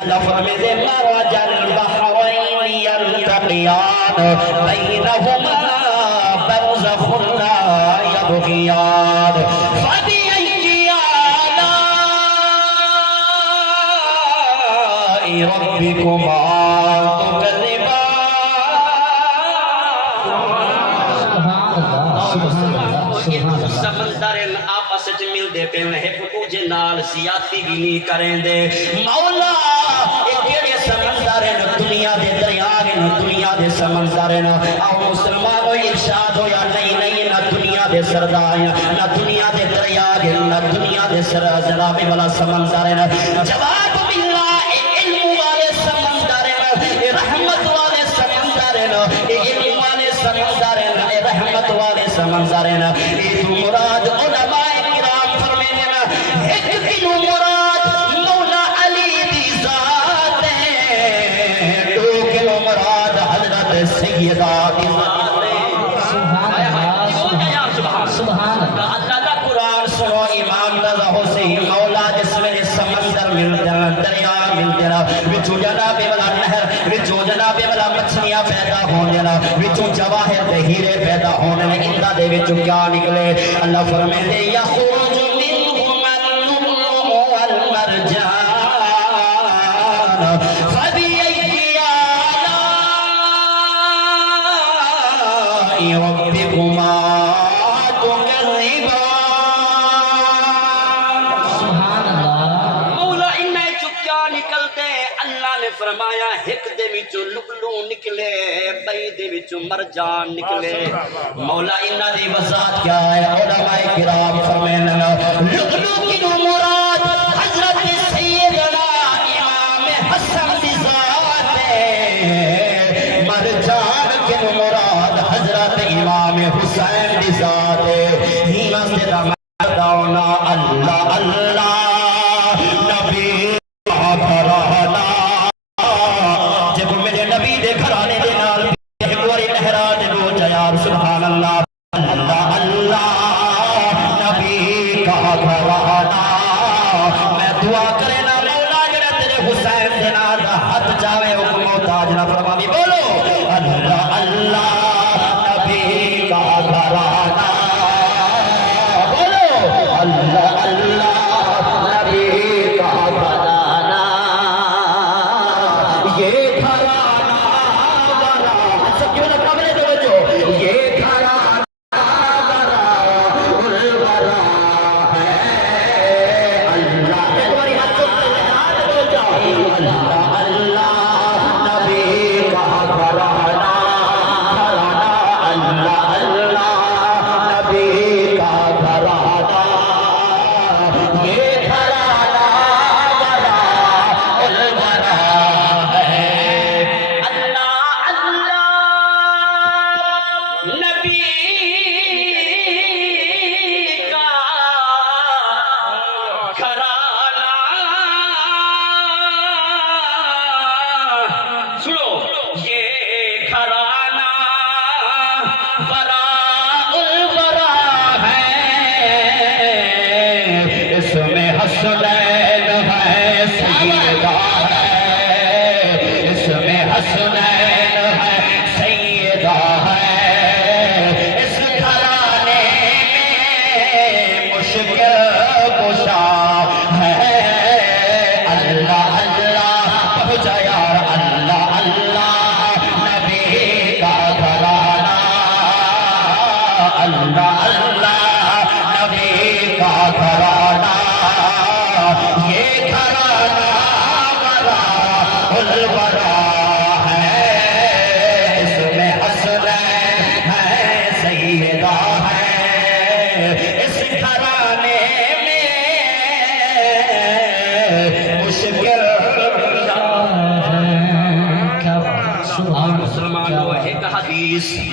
لفظ مرج البحرين يلتقيان بينهما برزخ لا يبغيان فبأي آلاء ربكما سمندر آپس مل دے پے ایک دوجے نال زیادتی بھی نہیں کریں دے مولا ایک سمندر دنیا دے دریا دنیا دے سمندر او مسلمانوں ارشاد ہویا نہیں نہ دنیا دے سردار نہ دنیا دے دریا نہ دنیا دے جناب والا سمندر جواب ملا علم والے سمندر رحمت والے سمندر علم والے سمندر رحمت والے سمندر تو مراد علماء کرام فرمینے میں ایک دنو مراد مولا علی دی ذات ہے دو کلو مراد حضرت سیدہ دی ذات ہے سبحان اللہ اللہ کا قرآن سنو امام رضا حسین مولا جس میں سمندر مل جانا دریا مل جانا وچو جناب والا نہر وچو جناب والا مچھلیاں پیدا ہو جانا وچو جواہر دے ہیرے پیدا ہونے میں اندہ دے وچو کیا نکلے اللہ فرمائے دے یخرج منہما اللؤلؤ والمرجان فبأي آلاء ربكما فرمایا ایک دے وچوں لؤلؤ نکلے بئی دے وچوں مرجان نکلے مولا انہاں دی وضاحت کیا ہے علماء کرام فرمانے لؤلؤ کی مراد حضرت سیدنا امام حسن دی ذات ہے مرجان کی مراد حضرت امام حسین دی ذات ہے ہینا سے دعونا اللہ اللہ نبی سبحان اللہ اللہ اللہ نبی کا گھرانا میں دعا کرے نا مولا جڑا تیرے حسین دے نال ہاتھ جاوے حکم محتاج نہ فرمانی بولو اللہ اللہ نبی کا گھرانا بولو اللہ اللہ نبی کا گھرانا یہ گھرانا سب کیوں نہ قبرے دو جو یہ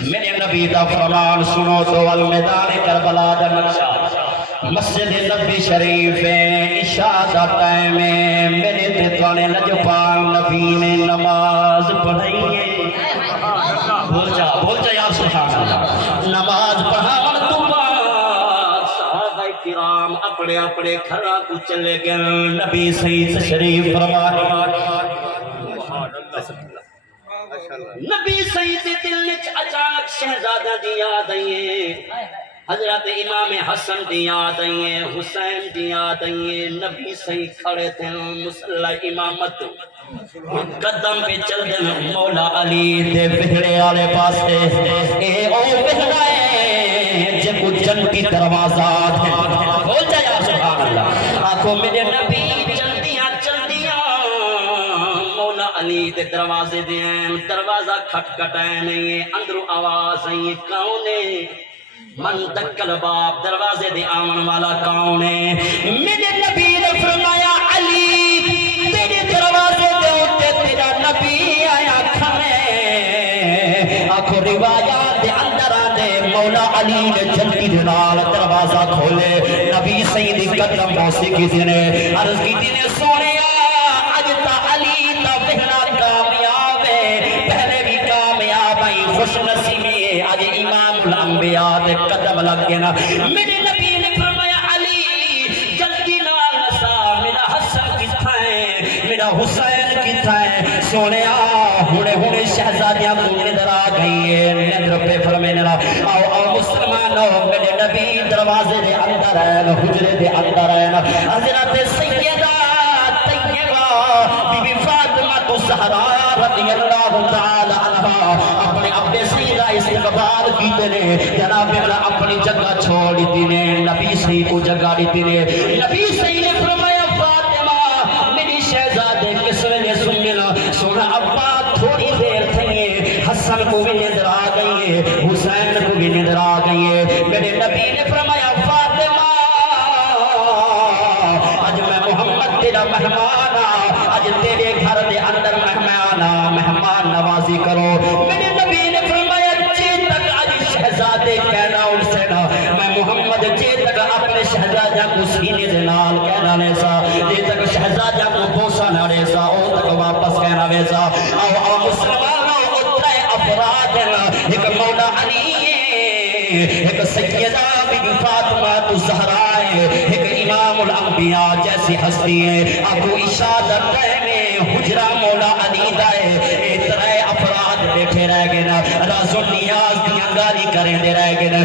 میرے نبی دا فرمان سنو تو المیدان کربلا دا نقشہ مسجد نبی شریف عشاء دا ٹائم میرے تیتوانے لجپان نبی نے نماز پڑھائی ہے بول جا یا سبحان اللہ نماز پڑھا من تو بعد صحابہ کرام اپنے اپنے گھراں کو چلے گئے نبی صحیح تشریف فرمائے نبی سید دل وچ اچانک شہزادہ دی یاد آئی، حضرت امام حسن دی یاد آئی، حسین دی یاد آئی، نبی صحیح کھڑے تھے مصلی امامت قدم پہ چل دن مولا علی دے بہڑے آلے پاسے اے او بہڑا ہے جے کو جنتی دروازات ہیں بول جا یا سبحان اللہ آنکھوں میرے نبی چلدیاں مولا علی دے دروازے دیں دروازہ کھٹکھٹائے نہیں اندروں آواز آئی کون ہے من دکل باب دروازے دے آمن والا کون ہے میرے نبی نے فرمایا علی تیرے دروازے دے ہوتے تیرا نبی آیا کھنے آنکھوں روایات دے اندر آدھے مولا علی نے جلدی دنال دروازہ کھولے نبی سیدی قدم موسی کی دینے عرض کی دینے سونے اجتا علی تا بہنا کامیاب ہے پہلے بھی کامیاب آئی خوش نصیبی ہے آج امام الانبیاء دے قدم لگ گیا میرے نبی نے فرمایا علی جلدی نال نسا میرا حسن کتھا ہے میرا حسین کتھا ہے سونے ہونے شہزادیاں کو نظر آ گئی ہے نظر پہ فرمانے لگا آؤ مسلمانوں میرے نبی دروازے دے اندر ہیں حجرے دے اندر ہیں حضرت سیدہ بی بی فاطمہ زہرا رضی اللہ تعالی عنہ اپنے ابے سیدہ استقبال کیتے نے جناب اپنی جگہ چھوڑ دی نے نبی صحیح کو جگہ دی نے نبی صحیح نے فرمایا فاطمہ میری شہزادے کس نے سننا سونا ابا تھوڑی دیر تھے حسن کو بھی نظر آ گئی ہے حسین کو بھی نظر آ گئی ہے میرے نبی نے فرمایا فاطمہ آج میں محمد تیرا مہمان آج تیرے گھر دے اندر مہمان نوازی کرو میرے نبی نے فرمایا جے تک آج شہزادے کہنا ان سے نا میں محمد جے تک اپنے شہزادہ کو سینے دے نال کہنا نیسا جے تک شہزادہ کو بوسا نہ نیسا او تک واپس کہنا نیسا آو مسلمانوں اترے افراد ایک مولا علی ایک سیدہ بی بی فاطمہ زہرا ایک امام الانبیاء جیسی ہستی ہے ابو اشادت میں حجرہ مولا علی دائے اترے افراد بیٹھے رہ گئے نا راز و نیاز دیاں گاری کریں دے رہ گئے نا